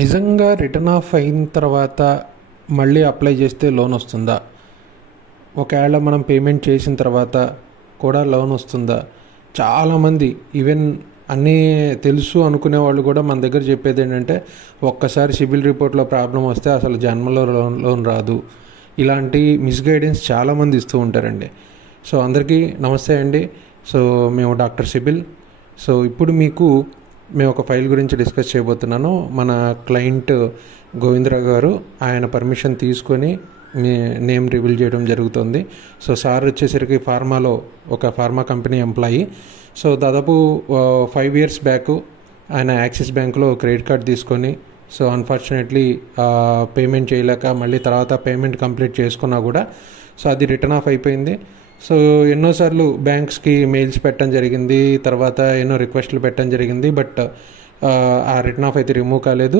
నిజంగా return of అయిన తర్వాత మళ్ళీ అప్లై చేస్తే లోన్ వస్తుందా? ఒకవేళ మనం పేమెంట్ చేసిన తర్వాత కూడా లోన్ వస్తుందా? చాలామంది ఈవెన్ అన్నీ తెలుసు అనుకునే వాళ్ళు కూడా మన దగ్గర చెప్పేది ఏంటంటే, ఒక్కసారి సిబిల్ రిపోర్ట్లో ప్రాబ్లం వస్తే అసలు జన్మలో లోన్ రాదు. ఇలాంటి మిస్గైడెన్స్ చాలామంది ఇస్తూ ఉంటారండి. సో అందరికీ నమస్తే అండి. సో మేము డాక్టర్ సిబిల్. సో ఇప్పుడు మేము ఒక ఫైల్ గురించి డిస్కస్ చేయబోతున్నాను. మన క్లయింట్ గోవిందరావు గారు ఆయన పర్మిషన్ తీసుకొని మీ నేమ్ రివీల్ చేయడం జరుగుతుంది. సో సార్ వచ్చేసరికి ఒక ఫార్మా కంపెనీ ఎంప్లాయీ. సో దాదాపు 5 years బ్యాక్ ఆయన యాక్సిస్ బ్యాంక్లో క్రెడిట్ కార్డ్ తీసుకొని సో అన్ఫార్చునేట్లీ పేమెంట్ చేయలేక మళ్ళీ తర్వాత పేమెంట్ కంప్లీట్ చేసుకున్నా కూడా సో అది రిటర్న్ ఆఫ్ అయిపోయింది. సో ఎన్నోసార్లు బ్యాంక్స్కి మెయిల్స్ పెట్టడం జరిగింది, తర్వాత ఎన్నో రిక్వెస్ట్లు పెట్టడం జరిగింది. బట్ ఆ రిటర్న్ ఆఫ్ అయితే రిమూవ్ కాలేదు.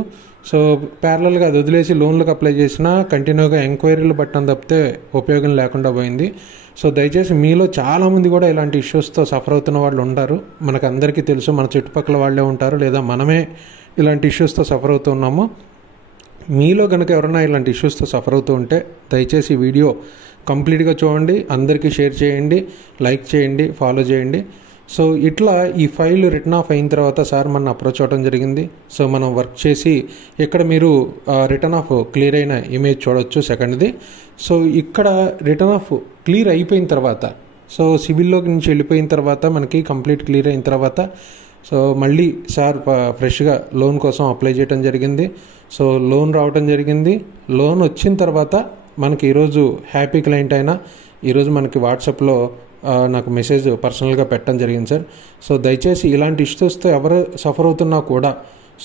సో ప్యారలల్గా అది వదిలేసి లోన్లకు అప్లై చేసినా కంటిన్యూగా ఎంక్వైరీలు పట్టడం తప్పితే ఉపయోగం లేకుండా పోయింది. సో దయచేసి మీలో చాలామంది కూడా ఇలాంటి ఇష్యూస్తో సఫర్ అవుతున్న వాళ్ళు ఉంటారు. మనకు అందరికీ తెలుసు, మన చుట్టుపక్కల వాళ్ళే ఉంటారు, లేదా మనమే ఇలాంటి ఇష్యూస్తో సఫర్ అవుతున్నాము. మీలో కనుక ఎవరైనా ఇలాంటి ఇష్యూస్తో సఫర్ అవుతూ ఉంటే దయచేసి ఈ వీడియో కంప్లీట్గా చూడండి, అందరికీ షేర్ చేయండి, లైక్ చేయండి, ఫాలో చేయండి. సో ఇట్లా ఈ ఫైల్ రిటర్న్ ఆఫ్ అయిన తర్వాత సార్ మన అప్రోచ్ అవ్వడం జరిగింది. సో మనం వర్క్ చేసి ఇక్కడ మీరు రిటర్న్ ఆఫ్ క్లియర్ అయిన ఇమేజ్ చూడొచ్చు సెకండ్ది. సో ఇక్కడ రిటర్న్ ఆఫ్ క్లియర్ అయిపోయిన తర్వాత సో సిబిల్లోకి నుంచి వెళ్ళిపోయిన తర్వాత మనకి కంప్లీట్ క్లియర్ అయిన తర్వాత సో మళ్ళీ సార్ ఫ్రెష్గా లోన్ కోసం అప్లై చేయడం జరిగింది. సో లోన్ రావడం జరిగింది. లోన్ వచ్చిన తర్వాత మనకి ఈరోజు హ్యాపీ క్లయింట్ అయినా ఈరోజు మనకి వాట్సాప్లో నాకు మెసేజ్ పర్సనల్గా పెట్టడం జరిగింది సార్. సో దయచేసి ఇలాంటి ఇష్యూస్తో ఎవరు సఫర్ అవుతున్నా కూడా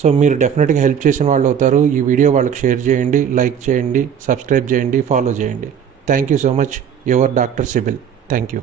సో మీరు డెఫినెట్గా హెల్ప్ చేసిన వాళ్ళు అవుతారు. ఈ వీడియో వాళ్ళకి షేర్ చేయండి, లైక్ చేయండి, సబ్స్క్రైబ్ చేయండి, ఫాలో చేయండి. Thank you so much. Your doctor CIBIL. Thank you.